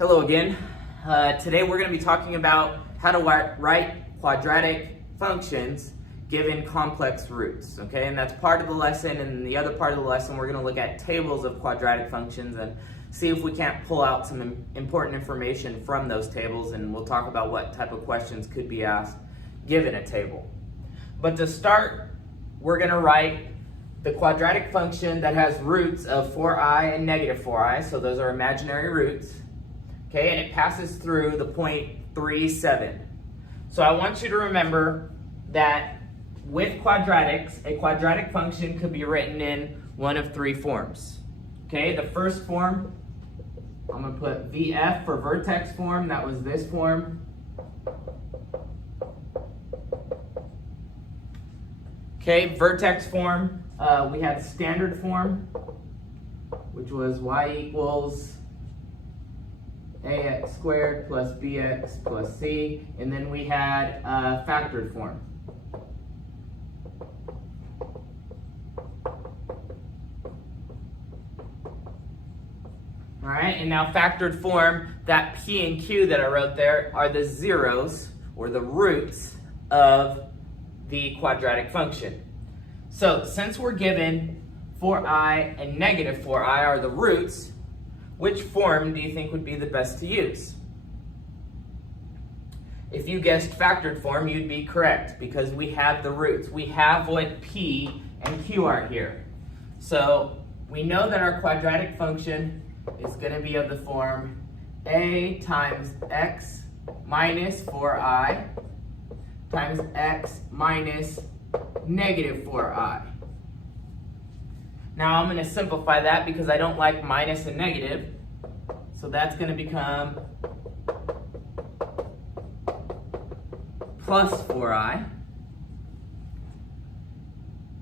Hello again. Today we're going to be talking about how to write quadratic functions given complex roots. Okay, and that's part of the lesson, and the other part of the lesson we're going to look at tables of quadratic functions and see if we can't pull out some important information from those tables, and we'll talk about what type of questions could be asked given a table. But to start, we're going to write the quadratic function that has roots of 4i and negative 4i, so those are imaginary roots. Okay, and it passes through the point 3, 7. So I want you to remember that with quadratics, a quadratic function could be written in one of three forms. Okay, the first form, I'm going to put VF for vertex form. That was this form. Okay, vertex form, we had standard form, which was y equals ax squared plus bx plus c, and then we had factored form. All right, and now factored form, that p and q that I wrote there are the zeros, or the roots of the quadratic function. So since we're given 4i and negative 4i are the roots, which form do you think would be the best to use? If you guessed factored form, you'd be correct because we have the roots. We have what p and q are here. So we know that our quadratic function is going to be of the form a times x minus 4i times x minus negative 4i. Now I'm going to simplify that because I don't like minus and negative. So that's going to become plus 4i.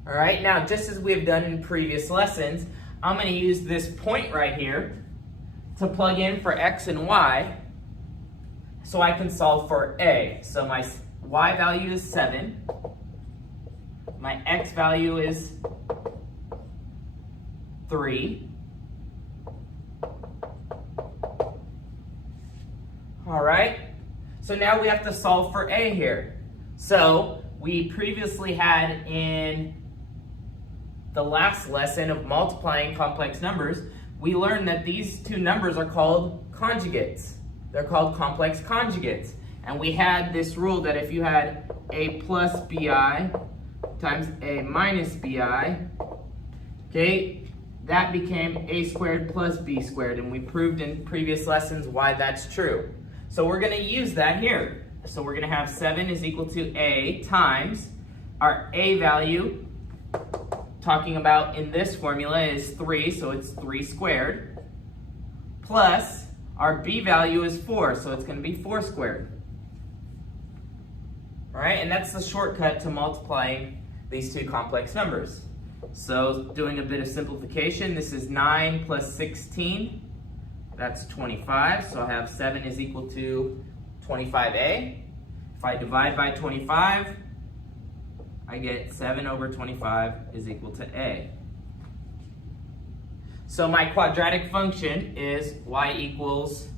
All right, now just as we have done in previous lessons, I'm going to use this point right here to plug in for x and y so I can solve for a. So my y value is 7. My x value is 3. All right, so now we have to solve for a here. So we previously had in the last lesson of multiplying complex numbers, we learned that these two numbers are called conjugates. They're called complex conjugates. And we had this rule that if you had a plus bi times a minus bi, okay, that became a squared plus b squared, and we proved in previous lessons why that's true. So we're going to use that here. So we're going to have 7 is equal to a times our a value, talking about in this formula, is 3, so it's 3 squared, plus our b value is 4, so it's going to be 4 squared. All right, and that's the shortcut to multiplying these two complex numbers. So doing a bit of simplification, this is 9 plus 16, that's 25, so I have 7 is equal to 25a. If I divide by 25, I get 7 over 25 is equal to a. So my quadratic function is y equals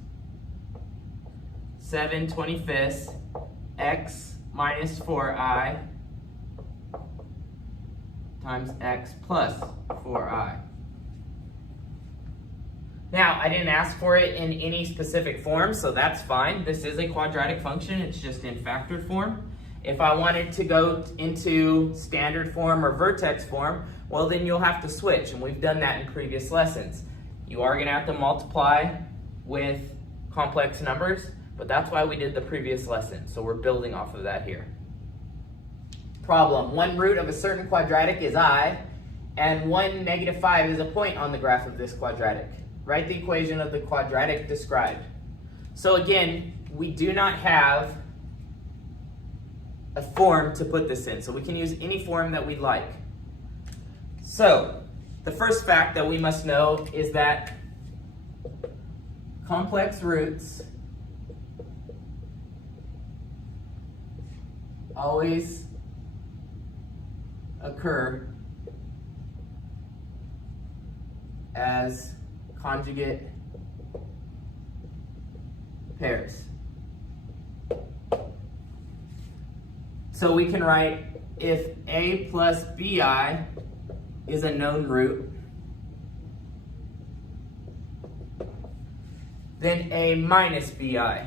7/25 x minus 4i times x plus 4i. Now, I didn't ask for it in any specific form, so that's fine. This is a quadratic function, it's just in factored form. If I wanted to go into standard form or vertex form, well then you'll have to switch, and we've done that in previous lessons. You are going to have to multiply with complex numbers, but that's why we did the previous lesson, so we're building off of that here. Problem, one root of a certain quadratic is I, and 1 negative 5 is a point on the graph of this quadratic. Write the equation of the quadratic described. So again, we do not have a form to put this in, so we can use any form that we'd like. So, the first fact that we must know is that complex roots always occur as conjugate pairs. So we can write if a plus bi is a known root, then a minus bi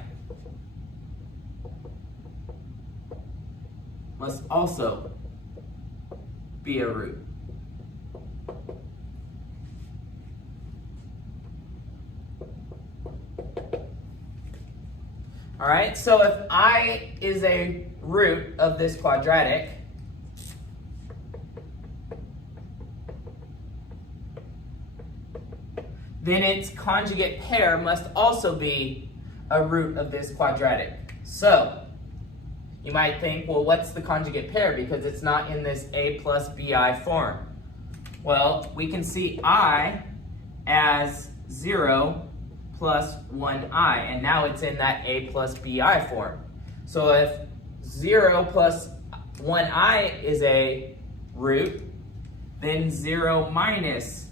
must also be a root. All right, so if I is a root of this quadratic, then its conjugate pair must also be a root of this quadratic. So you might think, well, what's the conjugate pair? Because it's not in this a plus bi form. Well, we can see I as 0 plus 1i, and now it's in that a plus bi form. So if 0 plus 1i is a root, then 0 minus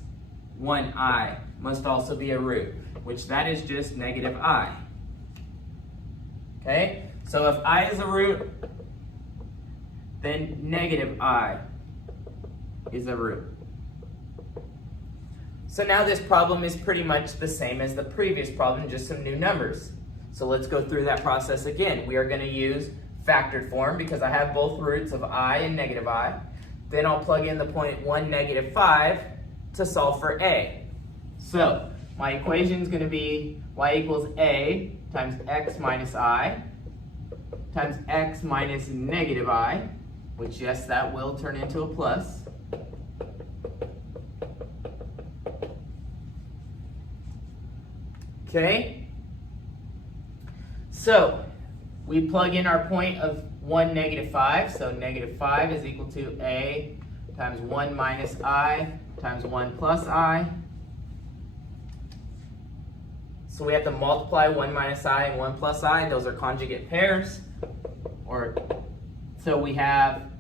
1i must also be a root, which that is just negative I. Okay, so if I is a root, then negative I is a root. So now this problem is pretty much the same as the previous problem, just some new numbers. So let's go through that process again. We are going to use factored form because I have both roots of I and negative I. Then I'll plug in the point 1, negative 5 to solve for a. So my equation is going to be y equals a times x minus I times x minus negative I, which yes, that will turn into a plus. Okay, so we plug in our point of 1, negative 5, so negative 5 is equal to a times 1 minus I times 1 plus I. So we have to multiply 1 minus I and 1 plus I, those are conjugate pairs. So we have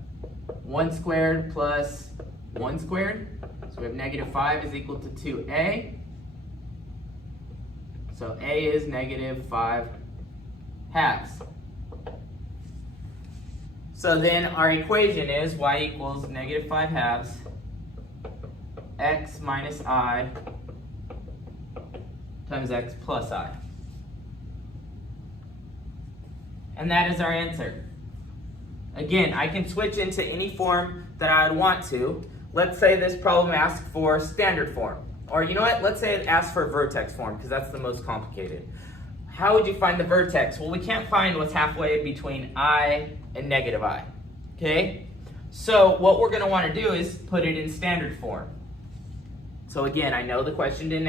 1 squared plus 1 squared, so we have negative 5 is equal to 2a. So a is negative 5 halves. So then our equation is y equals negative 5 halves x minus I times x plus I. And that is our answer. Again, I can switch into any form that I would want to. Let's say this problem asks for standard form. Or you know what, let's say it asks for vertex form, because that's the most complicated. How would you find the vertex? Well, we can't find what's halfway between I and negative I. Okay? So what we're going to want to do is put it in standard form. So again, I know the question didn't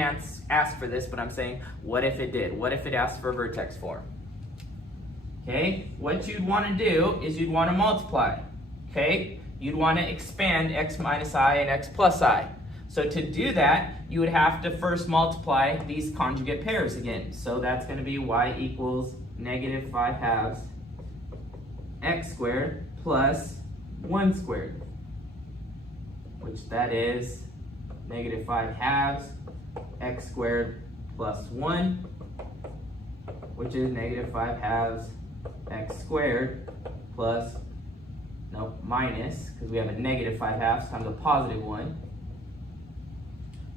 ask for this, but I'm saying, what if it did? What if it asked for vertex form? Okay? What you'd want to do is you'd want to multiply. Okay? You'd want to expand x minus I and x plus I. So to do that, you would have to first multiply these conjugate pairs again. So that's going to be y equals negative 5 halves x squared plus 1 squared, which that is negative 5 halves x squared plus 1, which is negative 5 halves x squared plus, minus, because we have a negative 5 halves times a positive 1,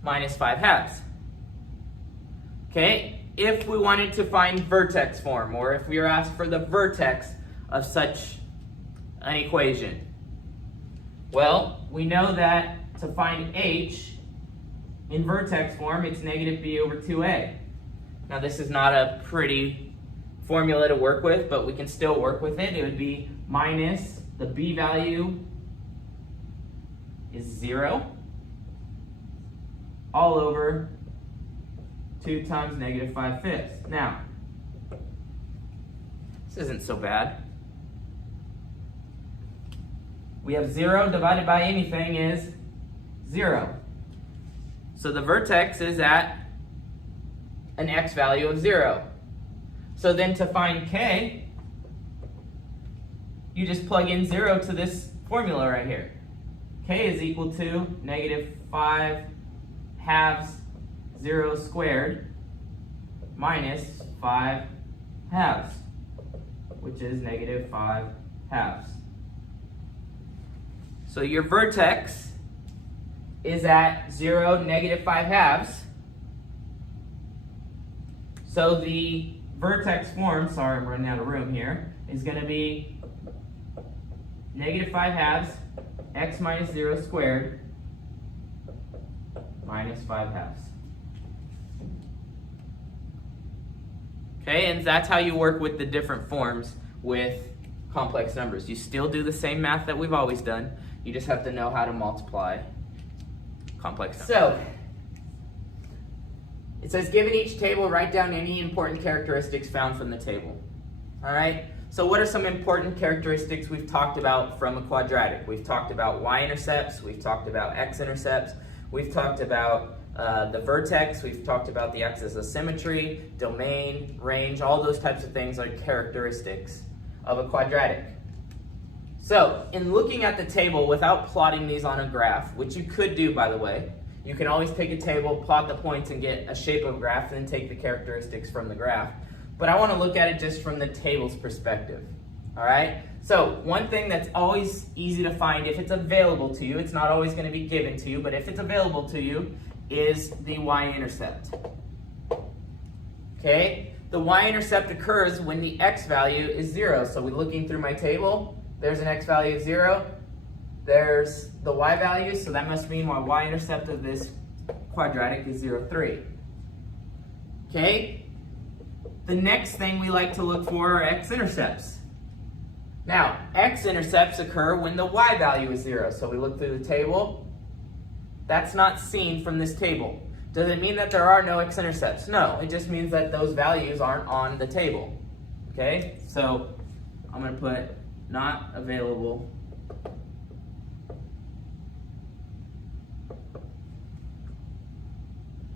minus 5 halves. Okay, if we wanted to find vertex form, or if we were asked for the vertex of such an equation, well, we know that to find h in vertex form, it's negative b over 2a. Now this is not a pretty formula to work with, but we can still work with it. It would be minus, the b value is 0, all over 2 times negative 5/5. Now, this isn't so bad. We have 0 divided by anything is 0. So the vertex is at an x value of 0. So then to find k, you just plug in 0 to this formula right here. K is equal to negative 5 halves 0 squared minus 5 halves, which is negative 5 halves. So your vertex is at 0, negative 5 halves. So the vertex form, sorry I'm running out of room here, is going to be negative 5 halves, x minus 0 squared, minus 5 halves. Okay, and that's how you work with the different forms with complex numbers. You still do the same math that we've always done. You just have to know how to multiply complex numbers. So, it says, given each table, write down any important characteristics found from the table. All right? So what are some important characteristics we've talked about from a quadratic? We've talked about y-intercepts, we've talked about x-intercepts, we've talked about the vertex, we've talked about the axis of symmetry, domain, range, all those types of things are characteristics of a quadratic. So, in looking at the table without plotting these on a graph, which you could do, by the way, you can always take a table, plot the points, and get a shape of a graph, and then take the characteristics from the graph. But I want to look at it just from the table's perspective. All right? So, one thing that's always easy to find if it's available to you, it's not always going to be given to you, but if it's available to you, is the y-intercept. Okay? The y-intercept occurs when the x value is 0. So, we're looking through my table. There's an x value of 0. There's the y value, so that must mean my y-intercept of this quadratic is 0, 3. Okay? The next thing we like to look for are x-intercepts. Now, x-intercepts occur when the y value is 0. So we look through the table. That's not seen from this table. Does it mean that there are no x-intercepts? No, it just means that those values aren't on the table. Okay? So I'm going to put not available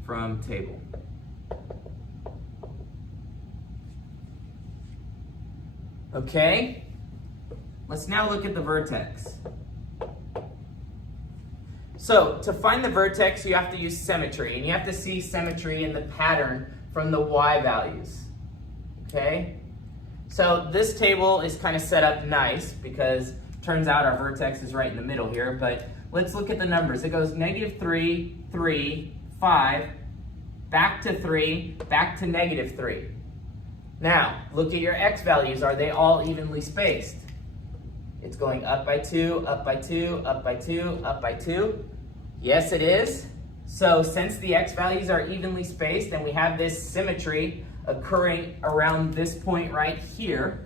from table. Okay, let's now look at the vertex. So, to find the vertex, you have to use symmetry, and you have to see symmetry in the pattern from the y values. Okay? So, this table is kind of set up nice because it turns out our vertex is right in the middle here, but let's look at the numbers. It goes negative 3, 3, 5, back to 3, back to negative 3. Now, look at your x values. Are they all evenly spaced? It's going up by 2, up by 2, up by 2, up by 2. Yes, it is. So since the x values are evenly spaced and we have this symmetry occurring around this point right here,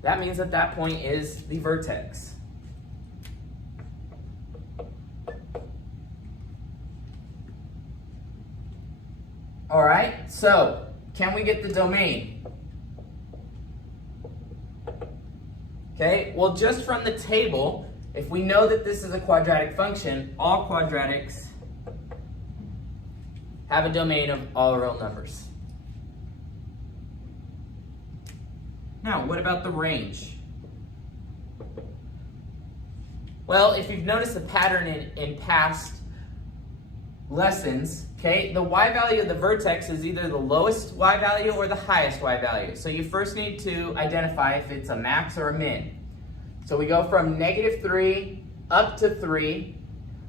that means that that point is the vertex. All right, so can we get the domain? Okay, well, just from the table, if we know that this is a quadratic function, all quadratics have a domain of all real numbers. Now, what about the range? Well, if you've noticed the pattern in past lessons, okay, the y value of the vertex is either the lowest y value or the highest y value. So you first need to identify if it's a max or a min. So we go from negative 3, up to 3,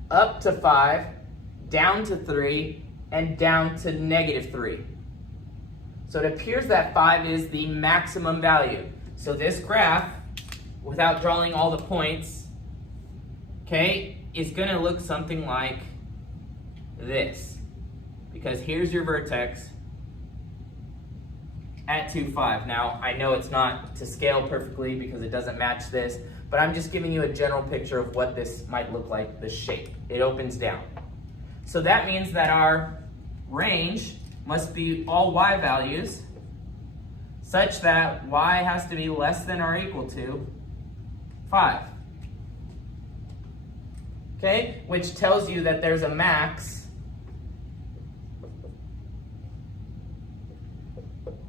up to 5, down to 3, and down to negative 3. So it appears that 5 is the maximum value. So this graph, without drawing all the points, okay, is going to look something like this. Because here's your vertex at 2, 5. Now, I know it's not to scale perfectly because it doesn't match this, but I'm just giving you a general picture of what this might look like, the shape. It opens down. So that means that our range must be all y values such that y has to be less than or equal to 5. Okay, which tells you that there's a max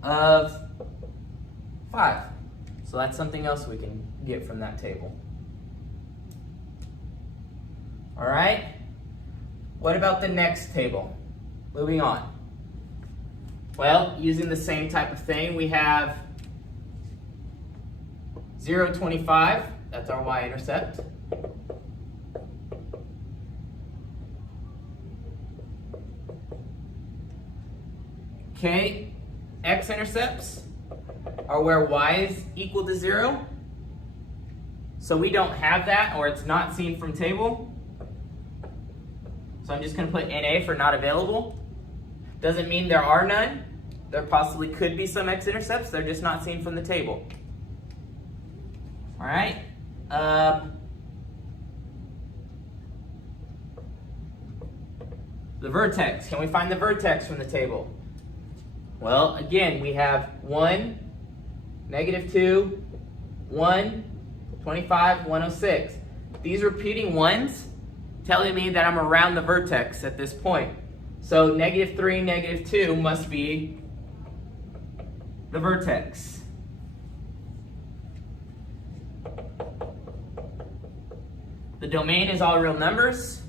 of 5. So that's something else we can get from that table. All right? What about the next table? Moving on. Well, using the same type of thing, we have 0, 25, that's our y-intercept. Okay, x-intercepts are where y is equal to 0. So we don't have that, or it's not seen from table. So I'm just going to put NA for not available. Doesn't mean there are none. There possibly could be some x-intercepts. They're just not seen from the table. All right. The vertex. Can we find the vertex from the table? Well, again, we have 1, -2, 1, 25, 106. These repeating ones telling me that I'm around the vertex at this point. So -3, -2 must be the vertex. The domain is all real numbers.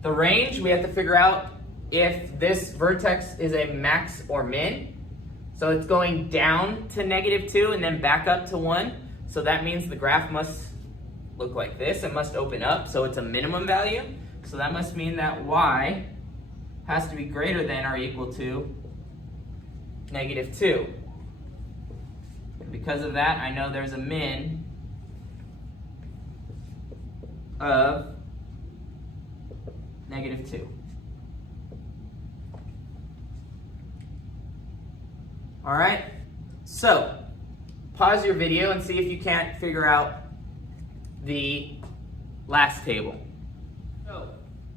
The range, we have to figure out if this vertex is a max or min. So it's going down to -2 and then back up to 1. So that means the graph must look like this. It must open up, so it's a minimum value. So that must mean that y has to be greater than or equal to -2. And because of that, I know there's a min of -2. All right, so pause your video and see if you can't figure out the last table. So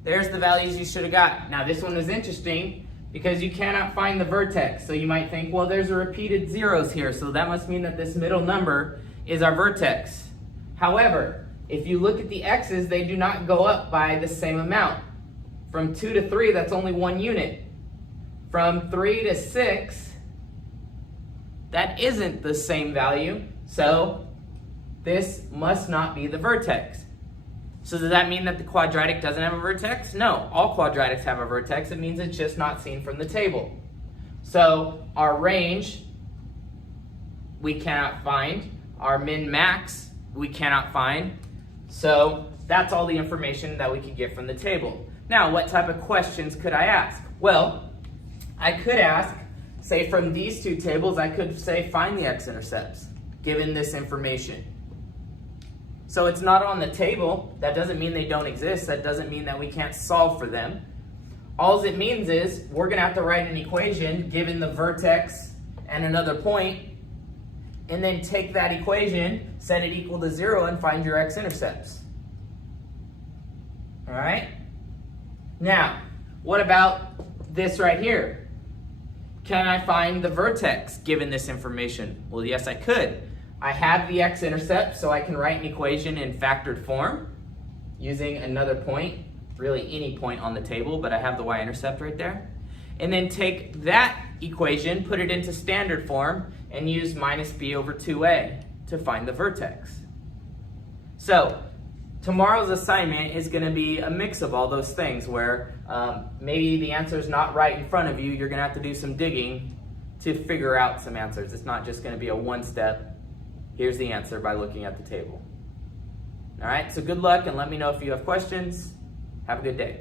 there's the values you should have got. Now this one was interesting because you cannot find the vertex. So you might think, well, there's a repeated zeros here, so that must mean that this middle number is our vertex. However, if you look at the x's, they do not go up by the same amount. From 2 to 3, that's only 1 unit. From 3 to 6, that isn't the same value, so this must not be the vertex. So does that mean that the quadratic doesn't have a vertex? No, all quadratics have a vertex. It means it's just not seen from the table. So our range, we cannot find. Our min-max, we cannot find. So that's all the information that we could get from the table. Now, what type of questions could I ask? Well, I could ask, say from these two tables, I could say find the x-intercepts, given this information. So it's not on the table. That doesn't mean they don't exist. That doesn't mean that we can't solve for them. All it means is we're going to have to write an equation given the vertex and another point, and then take that equation, set it equal to 0, and find your x-intercepts. All right? Now, what about this right here? Can I find the vertex given this information? Well, yes, I could. I have the x-intercept, so I can write an equation in factored form using another point, really any point on the table, but I have the y-intercept right there. And then take that equation, put it into standard form, and use minus b over 2a to find the vertex. So tomorrow's assignment is going to be a mix of all those things where maybe the answer is not right in front of you. You're going to have to do some digging to figure out some answers. It's not just going to be a one-step, here's the answer by looking at the table. All right, so good luck, and let me know if you have questions. Have a good day.